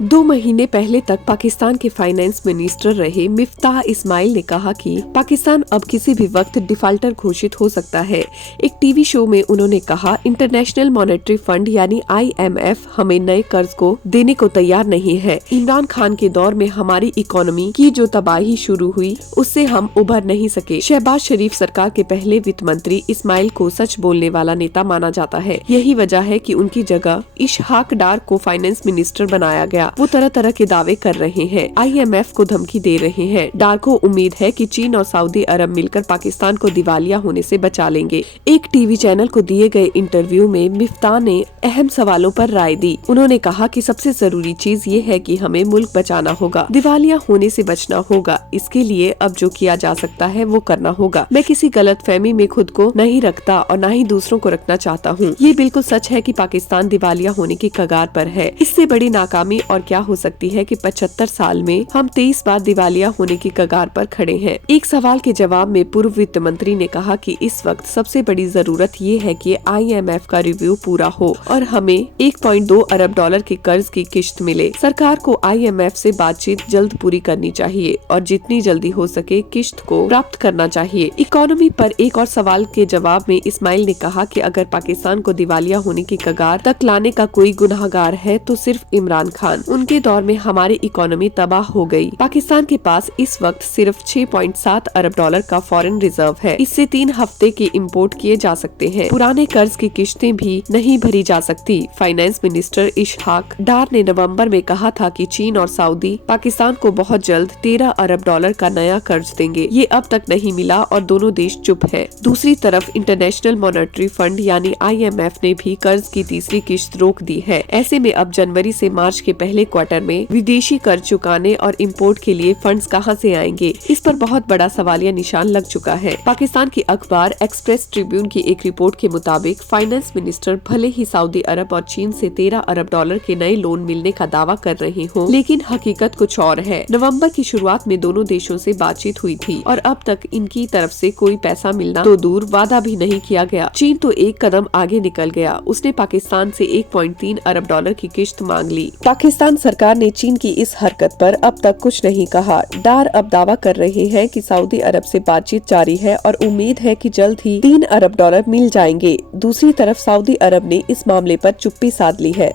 2 महीने पहले तक पाकिस्तान के फाइनेंस मिनिस्टर रहे मिफ्ताह इस्माइल ने कहा कि पाकिस्तान अब किसी भी वक्त डिफाल्टर घोषित हो सकता है। एक टीवी शो में उन्होंने कहा, इंटरनेशनल मॉनेटरी फंड यानी IMF हमें नए कर्ज को देने को तैयार नहीं है। इमरान खान के दौर में हमारी इकोनॉमी की जो तबाही शुरू हुई उससे हम उभर नहीं सके। शहबाज शरीफ सरकार के पहले वित्त मंत्री इस्माइल को सच बोलने वाला नेता माना जाता है। यही वजह है कि उनकी जगह इशहाक डार को फाइनेंस मिनिस्टर बनाया गया। वो तरह तरह के दावे कर रहे हैं, IMF को धमकी दे रहे हैं। डार को उम्मीद है कि चीन और सऊदी अरब मिलकर पाकिस्तान को दिवालिया होने से बचा लेंगे। एक टीवी चैनल को दिए गए इंटरव्यू में मिफ्ताह ने अहम सवालों पर राय दी। उन्होंने कहा कि सबसे जरूरी चीज ये है कि हमें मुल्क बचाना होगा, दिवालिया होने से बचना होगा। इसके लिए अब जो किया जा सकता है वो करना होगा। मैं किसी गलतफहमी में खुद को नहीं रखता और न ही दूसरों को रखना चाहता हूँ। ये बिल्कुल सच है कि पाकिस्तान दिवालिया होने की कगार पर है। इससे बड़ी नाकामी और क्या हो सकती है कि 75 साल में हम 23 बार दिवालिया होने की कगार पर खड़े हैं। एक सवाल के जवाब में पूर्व वित्त मंत्री ने कहा कि इस वक्त सबसे बड़ी जरूरत ये है कि IMF का रिव्यू पूरा हो और हमें 1.2 अरब डॉलर के कर्ज की किश्त मिले। सरकार को IMF से बातचीत जल्द पूरी करनी चाहिए और जितनी जल्दी हो सके किश्त को प्राप्त करना चाहिए। इकोनॉमी पर एक और सवाल के जवाब में इस्माइल ने कहा कि अगर पाकिस्तान को दिवालिया होने की कगार तक लाने का कोई गुनाहगार है तो सिर्फ इमरान खान। उनके दौर में हमारी इकोनॉमी तबाह हो गई। पाकिस्तान के पास इस वक्त सिर्फ 6.7 अरब डॉलर का फॉरेन रिजर्व है। इससे 3 हफ्ते के इंपोर्ट किए जा सकते हैं। पुराने कर्ज की किश्तें भी नहीं भरी जा सकती। फाइनेंस मिनिस्टर इशहाक डार ने नवंबर में कहा था कि चीन और सऊदी पाकिस्तान को बहुत जल्द 13 अरब डॉलर का नया कर्ज देंगे। ये अब तक नहीं मिला और दोनों देश चुप है। दूसरी तरफ इंटरनेशनल मॉनेटरी फंड यानी IMF ने भी कर्ज की तीसरी किश्त रोक दी है। ऐसे में अब जनवरी से मार्च के पहले क्वार्टर में विदेशी कर्ज चुकाने और इंपोर्ट के लिए फंड्स कहां से आएंगे, इस पर बहुत बड़ा सवालिया निशान लग चुका है। पाकिस्तान की अखबार एक्सप्रेस ट्रिब्यून की एक रिपोर्ट के मुताबिक फाइनेंस मिनिस्टर भले ही सऊदी अरब और चीन से 13 अरब डॉलर के नए लोन मिलने का दावा कर रहे हों, लेकिन हकीकत कुछ और है। नवंबर की शुरुआत में दोनों देशों से बातचीत हुई थी और अब तक इनकी तरफ से कोई पैसा मिलना तो दूर, वादा भी नहीं किया गया। चीन तो एक कदम आगे निकल गया। उसने पाकिस्तान से 1.3 अरब डॉलर की किश्त मांग ली। पाकिस्तान सरकार ने चीन की इस हरकत पर अब तक कुछ नहीं कहा। डार अब दावा कर रहे हैं कि सऊदी अरब से बातचीत जारी है और उम्मीद है कि जल्द ही 3 अरब डॉलर मिल जाएंगे। दूसरी तरफ सऊदी अरब ने इस मामले पर चुप्पी साध ली है।